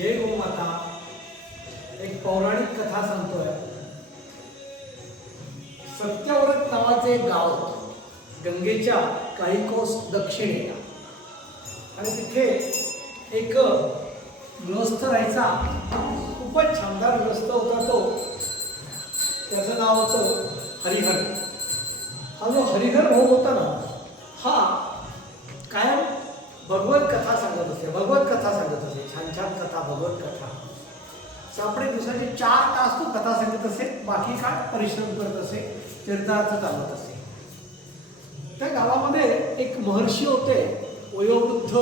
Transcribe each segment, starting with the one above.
जय गोमाता एक पौराणिक कथा सांगतोय. सत्यव्रत नावाचे एक गाव गंगेच्या काही कोस दक्षिणेला. आणि तिथे एक गृहस्थ राहायचा. खूपच छानदार ग्रस्त होता तो. त्याचं नाव होतं हरिहर. हा जो हरिहर भाऊ होता ना हा कायम भगवत कथा सांगत असे भगवत कथा सांगत असते छान छान कथा भगवत कथा. सापडे दिवसाचे चार तास तो कथा सांगत असे बाकी काय परिश्रम करत असे तीर्थार्थ चालत असे. त्या गावामध्ये एक महर्षी होते वयोवृद्ध.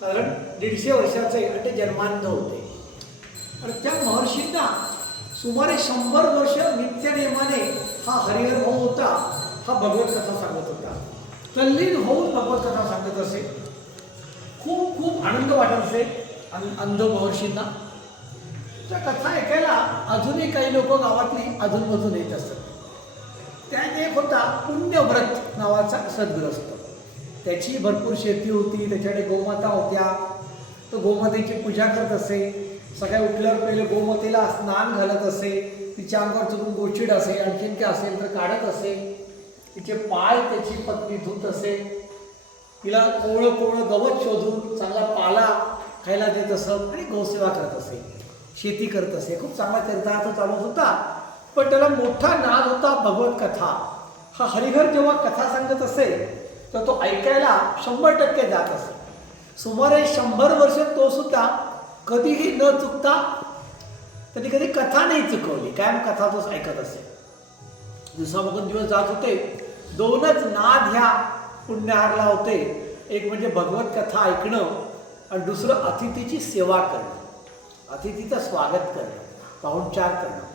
साधारण दीडशे वर्षाचे आणि ते जन्मांध होते. आणि त्या महर्षींना सुमारे शंभर वर्ष नित्यनियमाने हा हरिहर भाऊ होता हा भगवत कथा सांगत होता. तल्लीन होऊन भगवत कथा सांगत असे. खूप खूप आनंद वाटत असे अं- अंध महर्षींना. त्या कथा ऐकायला अजूनही काही लोक गावातली अजूनमधून येत असतात. त्यात एक होता पुण्यव्रत नावाचा सद्ग्रस्त त्याची भरपूर शेती होती त्याच्याकडे गोमाता होत्या. तो गोमातेची पूजा करत असे. सकाळी उठल्यावर पहिले गोमातेला स्नान घालत असे. तिच्या अंगावर चुकून गोचिड असे आणखीन काय असेल तर काढत असे. तिचे पाय त्याची पत्नी धुत असे. तिला कोवळं कोवळं गवत शोधून चांगला पाला खायला देत असत आणि गौसेवा करत असे. शेती करत असे. खूप चांगला चरितार्थ चालत होता. पण त्याला मोठा नाद होता भगवत कथा. हा हरिहर जेव्हा कथा सांगत असे तर तो ऐकायला शंभर टक्के जात असे. सुमारे शंभर वर्ष तो सुद्धा कधीही न चुकता कधी कधी कथा नाही चुकवली. कायम कथा तोच ऐकत असे. दिवसामागून दिवस जात होते. दोनच नाद ह्या पुण्याहारला होते एक म्हणजे भगवत कथा ऐकणं आणि दुसरं अतिथीची सेवा करणं. अतिथीचं स्वागत करणं पाहुणचार करणं.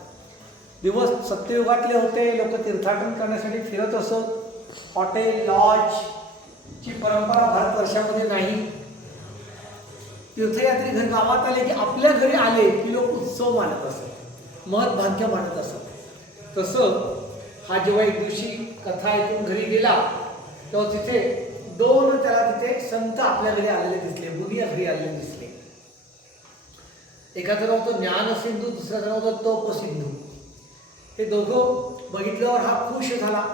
दिवस सत्ययुगातले होते लोक तीर्थाटन करण्यासाठी फिरत असत. हॉटेल लॉज ची परंपरा भारतवर्षामध्ये नाही. तीर्थयात्री घर गावात आले की आपल्या घरी आले की लोक उत्सव मानत असत महत भाग्य मानत असत. तसं हा जेव्हा एक दिवशी कथा ऐकून घरी गेला तेव्हा तिथे दोन त्याला तिथे संत आपल्या घरी आलेले दिसले मुनी घरी आलेले दिसले. एकाचं नाव होतं ज्ञान सिंधू दुसऱ्याचं नाव होतं तोप सिंधू हे दोघं बघितल्यावर हा खुश झाला.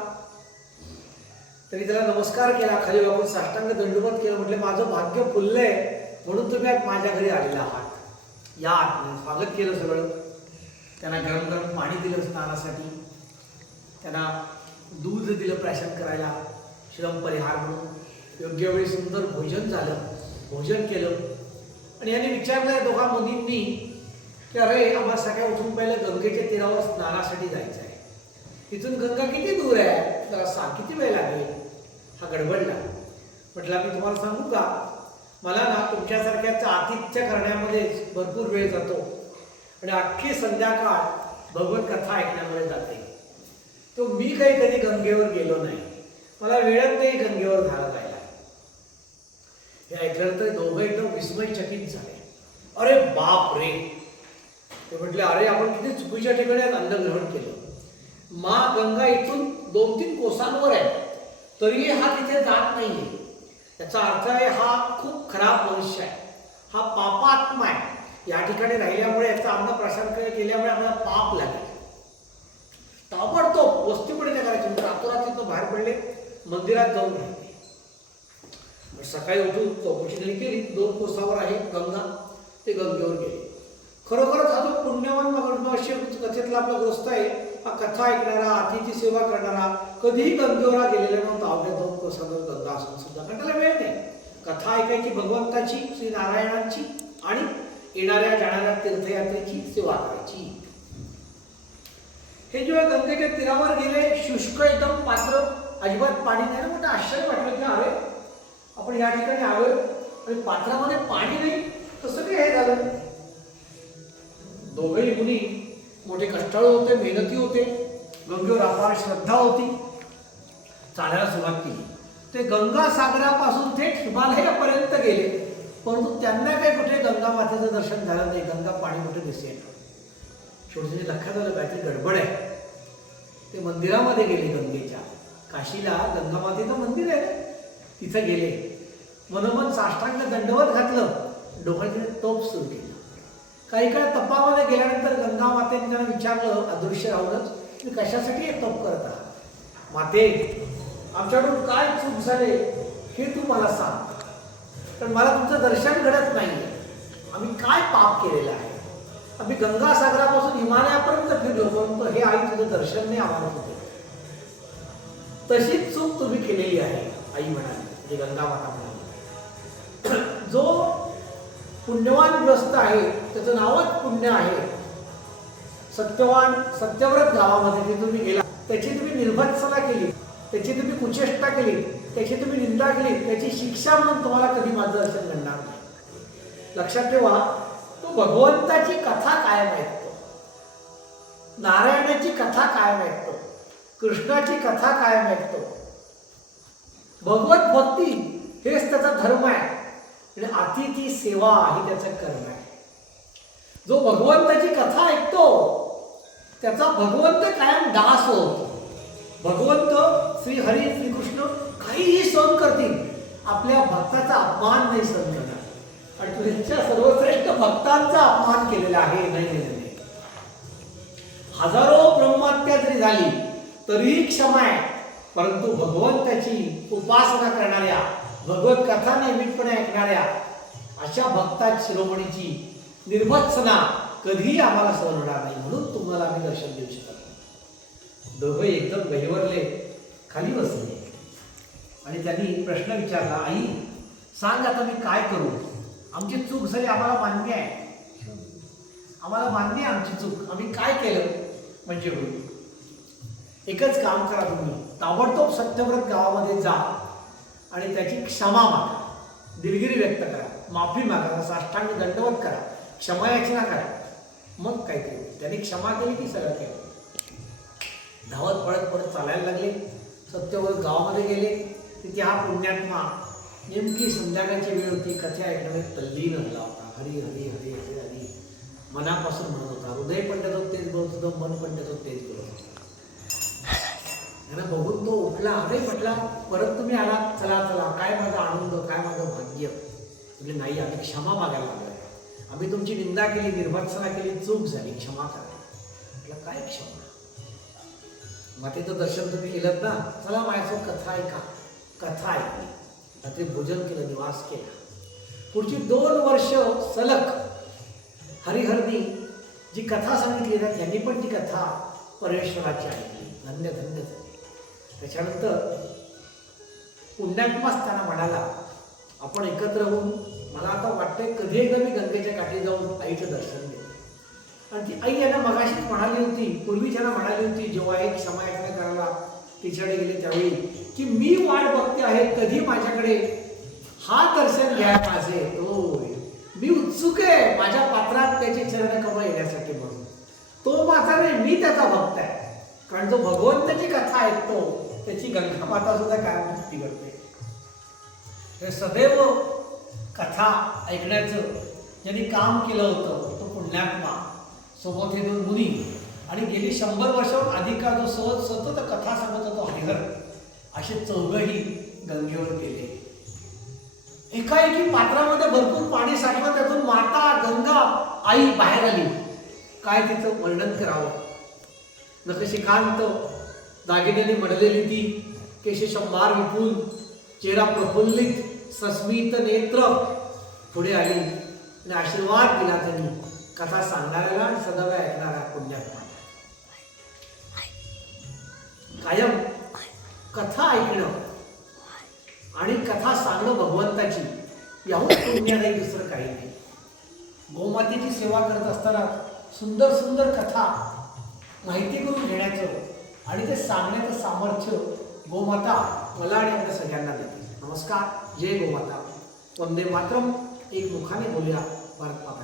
तरी त्याला नमस्कार केला खाली वाकून साष्टांग दंडवत केलं. म्हटलं माझं भाग्य फुललंय म्हणून तुम्ही आज माझ्या घरी आलेला आहात. या आत स्वागत केलं सगळं. त्यांना गरम गरम पाणी दिलं स्नानासाठी. त्यांना दूध दिलं प्राशन करायला. श्रम परिहार म्हणून. योग्य वेळी सुंदर भोजन झालं. भोजन केलं. आणि याने विचारलं या दोघा मुलींनी की अरे आम्हाला सगळ्या उठून पहिले गंगेच्या तीरावर स्नानासाठी जायचं आहे तिथून गंगा किती दूर आहे? जरा सांग किती वेळ लागेल? हा गडबडला. म्हटलं मी तुम्हाला सांगू का? मला ना तुमच्यासारख्याचं आतिथ्य करण्यामध्ये भरपूर वेळ जातो. आणि अख्खी संध्याकाळ भगवत कथा ऐकण्यामध्ये जाते. तो मी काही कधी गंगेवर गेलो नाही. मला वेळात नाही गंगेवर झाला जायला. हे ऐकल्यानंतर दोघं एकदम विस्मयचकित झाले. अरे बाप रे. ते म्हटले अरे आपण किती चुकीच्या ठिकाणी अन्नग्रहण केलं. मा गंगा इथून दोन तीन कोसांवर आहे. तरीही हा तिथे जात नाहीये. त्याचा अर्थ आहे हा खूप खराब मनुष्य आहे. हा पापात्मा आहे. या ठिकाणी राहिल्यामुळे याचा अन्न प्रसार केल्यामुळे आपल्याला पाप लागेल. ताबडतोब वस्ती काय करायचे म्हणजे रातोरात बाहेर पडले मंदिरात जाऊन राहिले. सकाळी उठून चौकशी झाली केली. दोन कोसावर आहे गंगा. ते गंगेवर गेले. खरोखरच हा जो पुण्यवान मगनशी कथेतला आपला ग्रस्त आहे हा कथा ऐकणारा अतिथी सेवा करणारा कधीही गंगेवरा गेलेला नव्हता. अवघ्या दोन कोसावर गंगा असून सुद्धा कारण त्याला वेळ नाही. कथा ऐकायची भगवंताची श्री नारायणांची आणि येणाऱ्या जाणाऱ्या तीर्थयात्रेची सेवा करायची. हे जेव्हा गंगेच्या तीरावर गेले शुष्क एकदम पात्र अजिबात पाणी नाही ना म्हणजे आश्चर्य वाटलं की अरे आपण या ठिकाणी आलोय आणि पात्रामध्ये पाणी नाही तसं काय हे झालं? दोघेही मुनी मोठे कष्टाळू होते मेहनती होते. गंगेवर अपार श्रद्धा होती. चालायला सुरुवात केली. ते गंगा सागरापासून थेट हिमालयापर्यंत गेले. परंतु त्यांना काही कुठे गंगा मातेचं दर्शन झालं नाही. गंगा पाणी कुठे दिसेल शेवटी लक्षात आलं काहीतरी गडबड आहे. ते मंदिरामध्ये गेले गंगेच्या. काशीला गंगामातेचं मंदिर आहे ना? तिथं गेले. मनोमन साष्टांग दंडवत घातलं. डोक्याचे तोप सुरू केला. काही काळ तपामध्ये गेल्यानंतर गंगा मातेने त्यांना विचारलं अदृश्य राहूनच तुम्ही कशासाठी हे तप करत आहात? माते आमच्याकडून काय चूक झाले हे तू मला सांग. पण मला तुमचं दर्शन घडत नाही आम्ही काय पाप केलेलं आहे? आम्ही गंगासागरापासून हिमालयापर्यंत फिरलो परंतु हे आई तुझं दर्शन नाही आम्हाला होतं. तशीच चूक तुम्ही केलेली आहे आई म्हणाली म्हणजे गंगा माता म्हणाली. जो पुण्यवान ग्रस्त आहे त्याचं नावच पुण्य आहे. सत्यवान सत्यव्रत गावामध्ये जे तुम्ही गेला त्याची तुम्ही निर्भत्सना केली त्याची तुम्ही कुचेष्टा केली त्याची तुम्ही निंदा केली त्याची शिक्षा म्हणून तुम्हाला कधी माझं दर्शन घडणार नाही. लक्षात ठेवा तो भगवंताची कथा कायम ऐकतो नारायणाची कथा कायम ऐकतो कृष्णाची कथा कायम ऐकतो भगवत भक्ती हेच त्याचा धर्म आहे. आणि अतिथी सेवा ही त्याचं कर्म आहे. जो भगवंताची कथा ऐकतो त्याचा भगवंत कायम दास होतो. भगवंत श्री हरी श्रीकृष्ण काहीही सहन करतील आपल्या भक्ताचा अपमान नाही सहन करणार. आणि तुझ्या सर्वश्रेष्ठ भक्तांचा अपमान केलेला आहे नाही केलेला नाही हजारो ब्रह्महत्या जरी झाली तरीही क्षमा आहे. परंतु भगवंताची उपासना करणाऱ्या भगवत कथा नियमितपणे ऐकणाऱ्या अशा भक्तात शिरोमणीची निर्वत्सना कधीही आम्हाला सहन होणार नाही म्हणून तुम्हाला आम्ही दर्शन देऊ शकत नाही. दोघं एकदम गहिवरले खाली बसले. आणि त्यांनी प्रश्न विचारला आई सांग आता मी काय करू? आमची चूक झाली आम्हाला मान्य आहे. आम्हाला मान्य आहे आमची चूक. आम्ही काय केलं? म्हणजे होईल एकच काम करा तुम्ही. ताबडतोब सत्यव्रत गावामध्ये जा आणि त्याची क्षमा मागा. दिलगिरी व्यक्त करा. माफी मागा. साष्टांग दंडवत करा. क्षमा याचना करा. मग काय केलं त्यांनी क्षमा केली की सगळं केलं. धावत पळत पळत चालायला लागले. सत्यव्रत गावामध्ये गेले. तिथे हा पुण्यात्मा. नेमकी संध्याकाळची वेळ होती. कथे ऐकण्यामध्ये तल्लीन झाला होता. हरी हरी हरी हरी हरी. मनापासून म्हणत होता. हृदय पण त्याचं तेच बोलत. होतं मन पंडित होत तेच बोलत. होतं त्यानं बघून तो उठला. अरे म्हटला परत तुम्ही आला. चला चला. काय माझा आनंद काय माझं भाग्य? म्हणजे नाही आम्ही क्षमा मागायला लागलो आम्ही तुमची निंदा केली निर्भत्सना केली चूक झाली. क्षमा करा. म्हटलं काय क्षमा? मातेचं दर्शन तुम्ही केलं ना. चला माझ्यासोबत कथा ऐका. कथा ऐकली. रात्री भोजन केलं निवास केला. पुढची दोन वर्ष सलग हरिहरनी जी कथा सांगितली ना त्यांनी पण ती कथा परमेश्वराची ऐकली. धन्य धन्य. त्याच्यानंतर पुण्यात्माच त्यांना म्हणाला आपण एकत्र होऊन मला आता वाटतंय कधी एकदा मी गंगेच्या काठी जाऊन आईचं दर्शन घेतो आणि ती आई यांना मगाशीच म्हणाली होती पूर्वी त्यांना म्हणाली होती जेव्हा एक क्षमा करायला तिच्याकडे गेले त्यावेळी की मी वाट बघते आहे कधी माझ्याकडे हा दर्शन घ्या माझे होय मी उत्सुक आहे माझ्या पात्रात त्याचे चरण कमळ येण्यासाठी म्हणून. तो माझा नाही मी त्याचा भक्त आहे. कारण जो भगवंताची कथा ऐकतो त्याची गंगा माता सुद्धा काय भक्ती करते? हे सदैव कथा ऐकण्याचं ज्यांनी काम केलं होतं तो पुण्यात्मा सोबत हे दोन मुनी. आणि गेली शंभर वर्षाहून अधिका जो सहज सतत कथा सांगत होतो हरिहर असे चौघही गंगेवर गेले. एकाएकी पात्रामध्ये भरपूर पाणी साठवत त्यातून माता गंगा आई बाहेर आली. काय तिचं वर्णन करावं? नकशिकांत दागिन्याने मडलेली ती केशशंभार विपुल चेहरा प्रफुल्लित सस्मित नेत्र पुढे आली आणि आशीर्वाद दिला त्यांनी. कथा सांगणाऱ्याला आणि सदैव ऐकणाऱ्या पुण्यात. कायम कथा ऐकणं आणि कथा सांगणं भगवंताची याहून पुण्य नाही दुसरं काही नाही. गोमातेची सेवा करत असताना सुंदर सुंदर कथा माहिती करून घेण्याचं आणि ते सांगण्याचं सामर्थ्य गोमाता मला आणि आपल्या सगळ्यांना देते. नमस्कार जय गोमाता. वंदे मातरम. एक मुखाने बोलूया भारत माता